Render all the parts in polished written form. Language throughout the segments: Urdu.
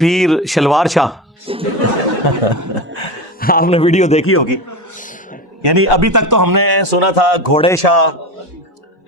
پیر شلوار شاہ آپ نے ویڈیو دیکھی ہوگی. یعنی ابھی تک تو ہم نے سنا تھا گھوڑے شاہ,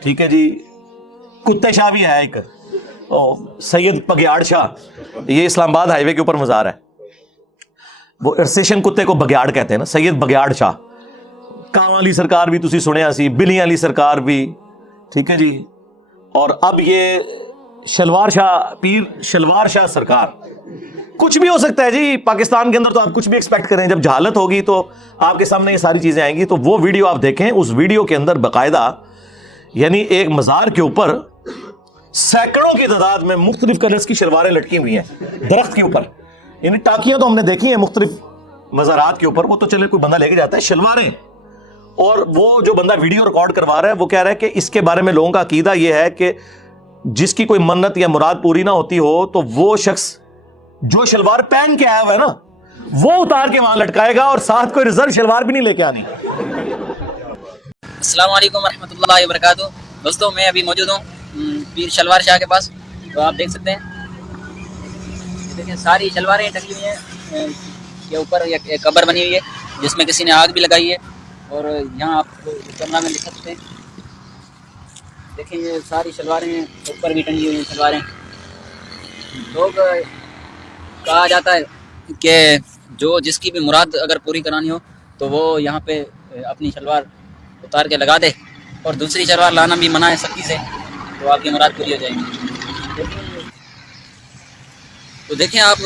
ٹھیک ہے جی, کتے شاہ بھی ہے ایک, سید بگیاڑ شاہ, یہ اسلام آباد ہائی وے کے اوپر مزار ہے. وہ اسٹیشن کتے کو بگیاڑ کہتے ہیں نا, سید بگیاڑ شاہ. کاواں علی سرکار بھی تسی سنیا سی, بلیاں علی سرکار بھی, ٹھیک ہے جی. اور اب یہ شلوار شاہ, پیر شلوار شاہ سرکار. کچھ بھی ہو سکتا ہے جی پاکستان کے اندر, تو آپ کچھ بھی ایکسپیکٹ کریں. جب جہالت ہوگی تو آپ کے سامنے یہ ساری چیزیں آئیں گی. تو وہ ویڈیو آپ دیکھیں, اس ویڈیو کے اندر باقاعدہ یعنی ایک مزار کے اوپر سینکڑوں کی تعداد میں مختلف کلرز کی شلواریں لٹکی ہوئی ہیں درخت کے اوپر. یعنی ٹاکیاں تو ہم نے دیکھی ہیں مختلف مزارات کے اوپر, وہ تو چلے کوئی بندہ لے کے جاتا ہے, شلواریں. اور وہ جو بندہ ویڈیو ریکارڈ کروا رہا ہے وہ کہہ رہا ہے کہ اس کے بارے میں لوگوں کا عقیدہ یہ ہے کہ جس کی کوئی منت یا مراد پوری نہ ہوتی ہو تو وہ شخص جو شلوار پہن کے آیا ہوا ہے نا وہ اتار کے وہاں لٹکائے گا, اور ساتھ کوئی ریزرو شلوار بھی نہیں لے کے آنی. السلام علیکم ورحمۃ اللہ وبرکاتہ. دوستوں میں ابھی موجود ہوں پیر شلوار شاہ کے پاس. تو آپ دیکھ سکتے ہیں, دیکھیں ساری شلواریں ٹنگی ہوئی ہیں کے اوپر. ایک قبر بنی ہوئی ہے جس میں کسی نے آگ بھی لگائی ہے, اور یہاں آپ کیمرہ میں دکھا سکتے ہیں. دیکھیں یہ ساری شلواریں اوپر بھی ٹنگی ہوئی ہیں شلواریں. لوگ کہا جاتا ہے کہ جو جس کی بھی مراد اگر پوری کرانی ہو تو وہ یہاں پہ اپنی شلوار اتار کے لگا دے, اور دوسری شلوار لانا بھی منع ہے سختی سے, تو آپ کی مراد پوری ہو جائیں گی. تو دیکھیں آپ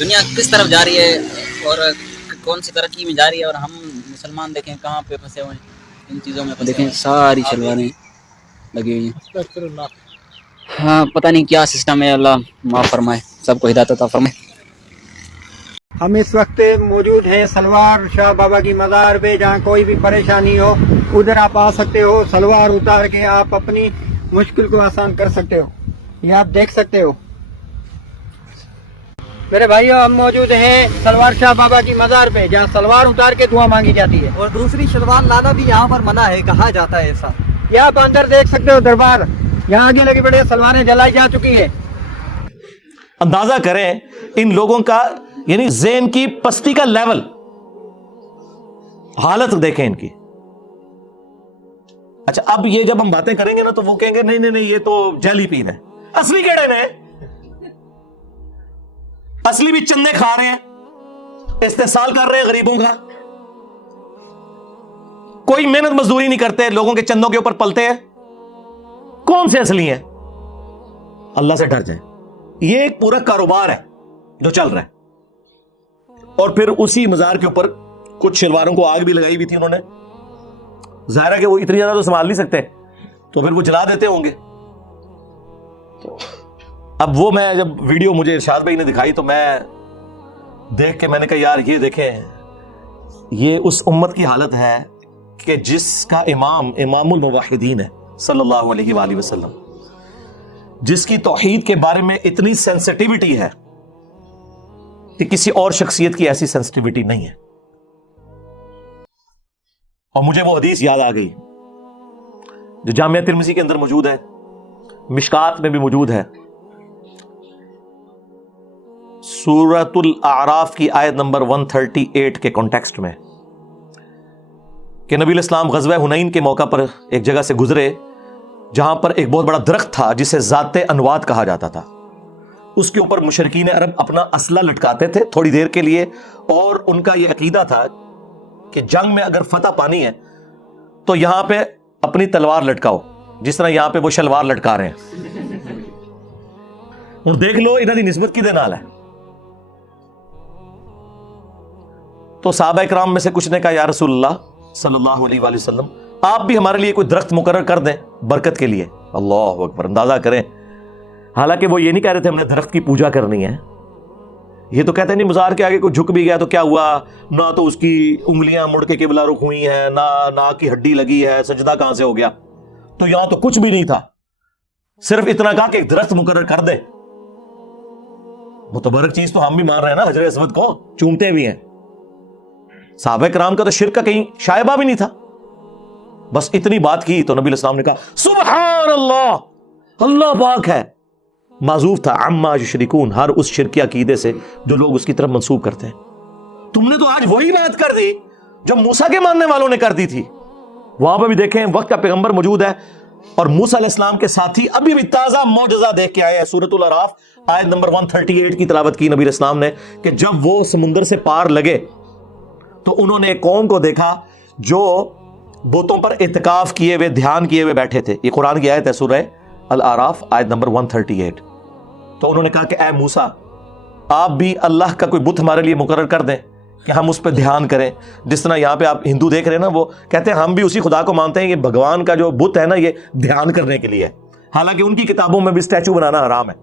دنیا کس طرف جا رہی ہے اور کون سی ترقی میں جا رہی ہے, اور ہم مسلمان دیکھیں کہاں پہ پھنسے ہوئے ہیں ان چیزوں میں. دیکھیں ساری شلواریں لگی ہوئی ہیں. ہاں پتہ نہیں کیا سسٹم ہے, اللہ معاف فرمائے, سب کو ہدایت عطا فرمائے. ہم اس وقت موجود ہیں سلوار شاہ بابا کی مزار پہ, جہاں کوئی بھی پریشانی ہو ادھر آپ آ سکتے ہو. سلوار اتار کے آپ اپنی مشکل کو آسان کر سکتے ہو. یہ آپ دیکھ سکتے ہو میرے بھائیو, ہم موجود ہیں سلوار شاہ بابا کی مزار پہ, جہاں سلوار اتار کے دعا مانگی جاتی ہے, اور دوسری شلوار لانا بھی یہاں پر منع ہے, کہا جاتا ہے ایسا. یہ آپ اندر دیکھ سکتے ہو دربار, یہاں آگے لگی بڑے سلواریں جلائی جا چکی ہیں. اندازہ کریں ان لوگوں کا یعنی ذہن کی پستی کا لیول, حالت دیکھیں ان کی. اچھا اب یہ جب ہم باتیں کریں گے نا تو وہ کہیں گے نہیں نہیں نہیں یہ تو جعلی پیر ہے. اصلی کیڑے نے, اصلی بھی چندے کھا رہے ہیں, استحصال کر رہے ہیں غریبوں کا, کوئی محنت مزدوری نہیں کرتے, لوگوں کے چندوں کے اوپر پلتے ہیں. کون سے اصلی ہیں؟ اللہ سے ڈر جائیں. یہ ایک پورا کاروبار ہے جو چل رہا ہے. اور پھر اسی مزار کے اوپر کچھ شلواروں کو آگ بھی لگائی ہوئی تھی انہوں نے. ظاہر ہے کہ وہ اتنی زیادہ تو سنبھال نہیں سکتے, تو پھر وہ جلا دیتے ہوں گے. تو اب وہ میں جب ویڈیو مجھے ارشاد بھائی نے دکھائی تو میں دیکھ کے میں نے کہا یار یہ دیکھیں, یہ اس امت کی حالت ہے کہ جس کا امام الموحدین ہے صلی اللہ علیہ وآلہ وسلم, جس کی توحید کے بارے میں اتنی سینسٹیوٹی ہے کہ کسی اور شخصیت کی ایسی سینسٹیوٹی نہیں ہے. اور مجھے وہ حدیث یاد آ گئی جو جامعہ ترمذی کے اندر موجود ہے, مشکات میں بھی موجود ہے, سورۃ الاعراف کی آیت نمبر 138 کے کانٹیکسٹ میں, کہ نبی الاسلام غزوہ حنین کے موقع پر ایک جگہ سے گزرے جہاں پر ایک بہت بڑا درخت تھا جسے ذات انواد کہا جاتا تھا. اس کے اوپر مشرکین عرب اپنا اسلحہ لٹکاتے تھے تھوڑی دیر کے لیے, اور ان کا یہ عقیدہ تھا کہ جنگ میں اگر فتح پانی ہے تو یہاں پہ اپنی تلوار لٹکاؤ, جس طرح یہاں پہ وہ شلوار لٹکا رہے ہیں. اور دیکھ لو انہاں دی نسبت کدے نال ہے. تو صحابہ کرام میں سے کچھ نے کہا یا رسول اللہ صلی اللہ علیہ وآلہ وسلم, آپ بھی ہمارے لیے کوئی درخت مقرر کر دیں برکت کے لیے. اللہ اکبر, اندازہ کریں. حالانکہ وہ یہ نہیں کہہ رہے تھے ہم نے درخت کی پوجا کرنی ہے, یہ تو کہتے ہیں نہیں مزار کے آگے کوئی جھک بھی گیا تو کیا ہوا, نہ تو اس کی انگلیاں مڑ کے قبلہ رخ ہوئی ہیں, نہ ناک کی ہڈی لگی ہے, سجدہ کہاں سے ہو گیا. تو یہاں تو کچھ بھی نہیں تھا, صرف اتنا کہا کہ ایک درخت مقرر کر دے. متبرک چیز تو ہم بھی مان رہے ہیں نا, حجر اسود کو چومتے بھی ہیں. صحابہ کرام کا تو شرک کا کہیں شائبہ بھی نہیں تھا. بس اتنی بات کی تو نبی الاسلام نے کہا سبحان اللہ, اللہ پاک ہے. معذوف تھا عما یشرکون، ہر اس شرکی عقیدے سے جو لوگ اس کی طرف منسوب کرتے ہیں۔ تم نے تو آج وہی بات کر دی جو موسیٰ کے ماننے والوں نے کر دی تھی۔ وہاں پہ بھی دیکھیں وقت کا پیغمبر موجود ہے اور موسیٰ علیہ السلام کے ساتھی ابھی بھی تازہ معجزہ دیکھ کے آئے ہیں۔ سورۃ الاعراف آیت نمبر 138 کی تلاوت کی نبی علیہ السلام نے کہ جب وہ سمندر سے پار لگے تو انہوں نے ایک قوم کو دیکھا جو بتوں پر اعتکاف کیے ہوئے، دھیان کیے ہوئے بیٹھے تھے۔ یہ قرآن کی آیت ہے، سورہ الاعراف آیت نمبر 138۔ تو انہوں نے کہا کہ اے موسیٰ، آپ بھی اللہ کا کوئی بت ہمارے لیے مقرر کر دیں کہ ہم اس پہ دھیان کریں۔ جس طرح یہاں پہ آپ ہندو دیکھ رہے ہیں نا، وہ کہتے ہیں ہم بھی اسی خدا کو مانتے ہیں، یہ بھگوان کا جو بت ہے نا یہ دھیان کرنے کے لیے ہے، حالانکہ ان کی کتابوں میں بھی اسٹیچو بنانا حرام ہے،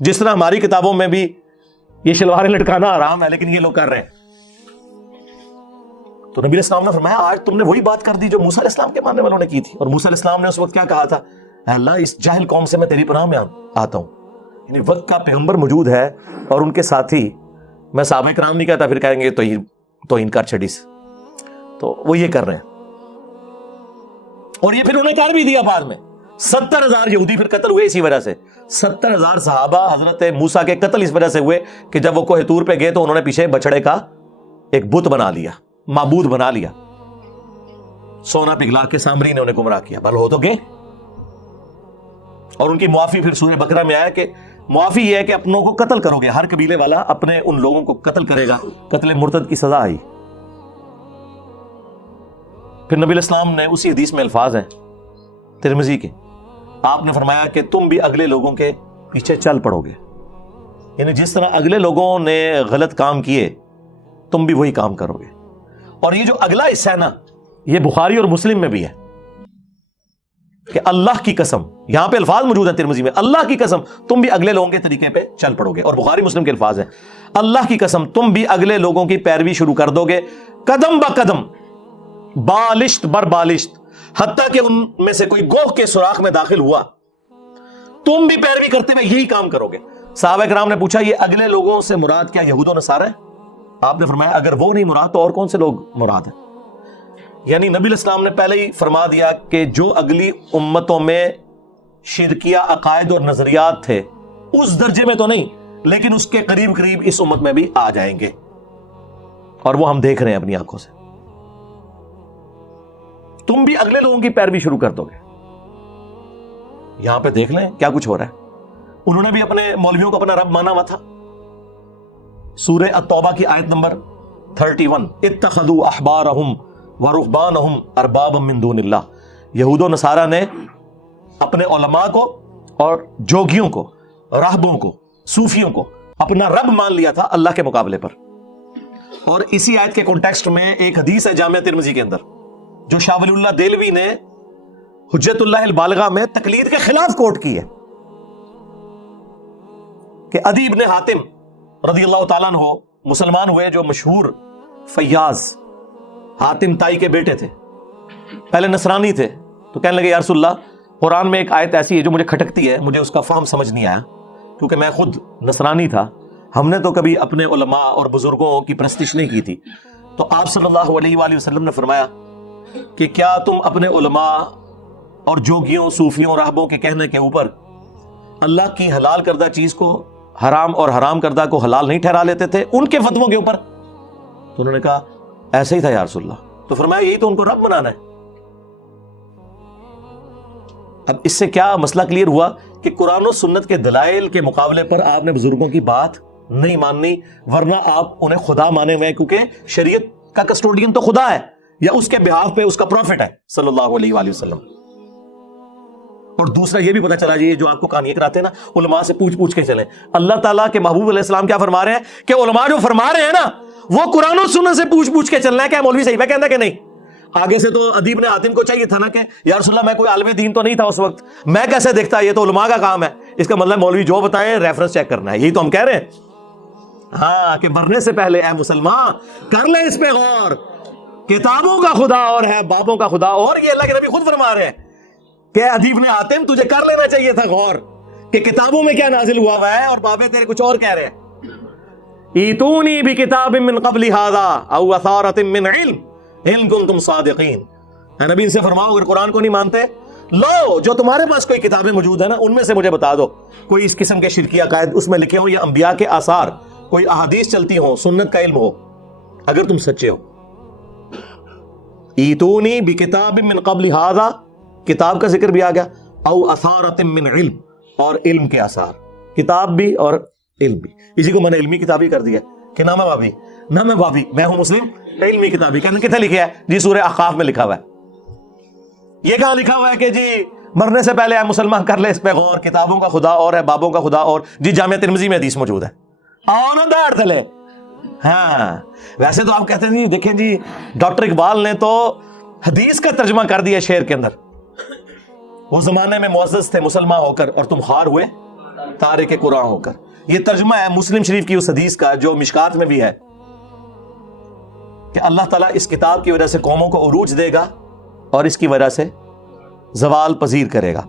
جس طرح ہماری کتابوں میں بھی یہ شلواریں لٹکانا حرام ہے، لیکن یہ لوگ کر رہے ہیں۔ تو نبی علیہ السلام نے فرمایا آج تم نے وہی بات کر دی جو موسیٰ علیہ السلام کے ماننے والوں نے کی تھی۔ اور موسیٰ علیہ السلام نے اس وقت کیا کہا تھا؟ اے اللہ اس جاہل قوم سے میں تیری پناہ میں آتا ہوں۔ یعنی وقت کا پیغمبر موجود ہے اور ان کے ساتھی، میں صحابہ کرام نہیں کہتا، پھر کہیں گے تو انکار چھڑیس، تو وہ یہ کر رہے ہیں۔ اور یہ پھر انہیں کر بھی دیا بعد میں۔ 70,000 یہودی پھر قتل ہوئے اسی وجہ سے۔ 70,000 صحابہ حضرت موسیٰ کے قتل اس وجہ سے ہوئے کہ جب وہ کوہ طور پہ گئے تو انہوں نے پیچھے بچڑے کا ایک بت بنا لیا، معبود بنا لیا، سونا پگھلا کے سامری نے انہیں گمراہ کیا۔ بھل ہو تو گئے۔ اور ان کی معافی پھر سورہ بقرہ میں آیا کہ معافی یہ ہے کہ اپنوں کو قتل کرو گے، ہر قبیلے والا اپنے ان لوگوں کو قتل کرے گا، قتل مرتد کی سزا آئی۔ پھر نبی علیہ السلام نے اسی حدیث میں الفاظ ہیں ترمذی کے، آپ نے فرمایا کہ تم بھی اگلے لوگوں کے پیچھے چل پڑو گے، یعنی جس طرح اگلے لوگوں نے غلط کام کیے تم بھی وہی کام کرو گے۔ اور یہ جو اگلا حصہ ہے نا، یہ بخاری اور مسلم میں بھی ہے کہ اللہ کی قسم، یہاں پہ الفاظ موجود ہیں ترمذی میں، اللہ کی قسم تم بھی اگلے لوگوں کے طریقے پہ چل پڑو گے۔ اور بخاری مسلم کے الفاظ ہیں اللہ کی قسم تم بھی اگلے لوگوں کی پیروی شروع کر دو گے، قدم با قدم، بالشت بر بالشت، حتیٰ کہ ان میں سے کوئی گوہ کے سوراخ میں داخل ہوا تم بھی پیروی کرتے ہوئے یہی کام کرو گے۔ صحابہ کرام نے پوچھا یہ اگلے لوگوں سے مراد کیا یہود و نصارہ ہے؟ آپ نے فرمایا اگر وہ نہیں مراد تو اور کون سے لوگ مراد ہیں؟ یعنی نبی علیہ السلام نے پہلے ہی فرما دیا کہ جو اگلی امتوں میں شرکیہ عقائد اور نظریات تھے اس درجے میں تو نہیں، لیکن اس کے قریب قریب اس امت میں بھی آ جائیں گے، اور وہ ہم دیکھ رہے ہیں اپنی آنکھوں سے۔ تم بھی اگلے لوگوں کی پیروی شروع کر دو گے۔ یہاں پہ دیکھ لیں کیا کچھ ہو رہا ہے۔ انہوں نے بھی اپنے مولویوں کو اپنا رب مانا ہوا تھا۔ سورہ التوبہ کی آیت نمبر 31، اتخذوا احبارہم ورہبانہم اربابا من دون اللہ، یہود و نصارہ نے اپنے علماء کو اور جوگیوں کو، راہبوں کو، صوفیوں کو اپنا رب مان لیا تھا اللہ کے مقابلے پر۔ اور اسی آیت کے کانٹیکسٹ میں ایک حدیث ہے جامعہ ترمذی کے اندر جو شاہ ولی اللہ دہلوی نے حجت اللہ البالغہ میں تقلید کے خلاف کوٹ کی ہے کہ عدی ابن حاتم رضی اللہ تعالیٰ عنہ مسلمان ہوئے، جو مشہور فیاض حاتم تائی کے بیٹے تھے، پہلے نصرانی تھے، تو کہنے لگے یا رسول اللہ قرآن میں ایک آیت ایسی ہے جو مجھے کھٹکتی ہے، مجھے اس کا فہم سمجھ نہیں آیا، کیونکہ میں خود نصرانی تھا، ہم نے تو کبھی اپنے علماء اور بزرگوں کی پرستش نہیں کی تھی۔ تو آپ صلی اللہ علیہ وآلہ وسلم نے فرمایا کہ کیا تم اپنے علماء اور جوگیوں، صوفیوں، راہبوں کے کہنے کے اوپر اللہ کی حلال کردہ چیز کو حرام اور حرام کردہ کو حلال نہیں ٹھہرا لیتے تھے ان کے فتووں کے اوپر؟ تو انہوں نے کہا ایسا ہی تھا یا رسول اللہ۔ تو فرمایا یہی تو ان کو رب بنانا ہے۔ اب اس سے کیا مسئلہ کلیئر ہوا کہ قرآن و سنت کے دلائل کے مقابلے پر آپ نے بزرگوں کی بات نہیں ماننی، ورنہ آپ انہیں خدا مانے ہوئے، کیونکہ شریعت کا کسٹوڈین تو خدا ہے، یا اس کے بہاف پہ اس کا پروفٹ ہے صلی اللہ علیہ وآلہ وسلم۔ اور دوسرا یہ بھی پتا چلا جی جو آپ کو کہانیاں کراتے ہیں نا، علماء سے پوچھ کے چلیں۔ اللہ تعالیٰ کے محبوب علیہ السلام کیا فرما رہے ہیں کہ علماء جو فرما رہے ہیں نا وہ قرآن و سنت سے پوچھ کے چلنا ہے، کیا مولوی صحیح ہے کہنا کہ نہیں۔ آگے سے تو ادیب نے حاتم کو چاہیے تھا نا کہ یا رسول اللہ میں کوئی عالم دین تو نہیں تھا اس وقت، میں کیسے دیکھتا، یہ تو علماء کا کام ہے۔ اس کا مطلب مولوی جو بتائیں ریفرنس چیک کرنا ہے، یہی تو ہم کہہ رہے ہیں۔ ہاں کہ مرنے سے پہلے اے مسلمان کر لیں اس پہ غور، کتابوں کا خدا اور ہے بابوں کا خدا اور، یہ اللہ کے نبی خود فرما رہے ہیں کہ ادیب نے حاتم تجھے کر لینا چاہیے تھا غور کہ کتابوں میں کیا نازل ہوا ہے اور بابے تیرے کچھ اور کہہ رہے ہیں۔ ایتونی بکتاب من قبل ھذا او اثارۃ من علم ان کنتم صادقین۔ اے نبی ان سے فرماؤ اگر قرآن کو نہیں مانتے لو جو تمہارے پاس کوئی کتابیں موجود ہیں نا ان میں سے مجھے بتا دو کوئی اس قسم کے شرکی عقائد اس میں لکھے ہوں یا انبیاء کے آثار کوئی احادیث چلتی ہوں سنت کا علم ہو اگر تم سچے ہو. ایتونی بکتاب من قبل ھذا کتاب کا ذکر بھی آ گیا او اثارۃ من علم اور علم کے آثار کتاب بھی اور علم بھی. اسی کو میں نے علمی کتابی کر دیا کہ نہ میں بابی میں ہوں مسلم علمی کتابی. کتنے لکھا ہے جی سورہ احقاف میں لکھا ہوا ہے. یہ کہاں لکھا ہوا ہے کہ جی مرنے سے پہلے مسلمان کر لے اس پہ غور کتابوں کا خدا اور ہے بابوں کا خدا اور جی جامعہ ترمذی میں حدیث موجود ہے آؤ نا داڑھ تلے. ہاں ویسے تو آپ کہتے ہیں جی دیکھیں جی ڈاکٹر اقبال نے تو حدیث کا ترجمہ کر دیا شعر کے اندر. وہ زمانے میں معزز تھے مسلمان ہو کر اور تم خار ہوئے تارک قرآن ہو کر. یہ ترجمہ ہے مسلم شریف کی اس حدیث کا جو مشکات میں بھی ہے کہ اللہ تعالیٰ اس کتاب کی وجہ سے قوموں کو عروج دے گا اور اس کی وجہ سے زوال پذیر کرے گا.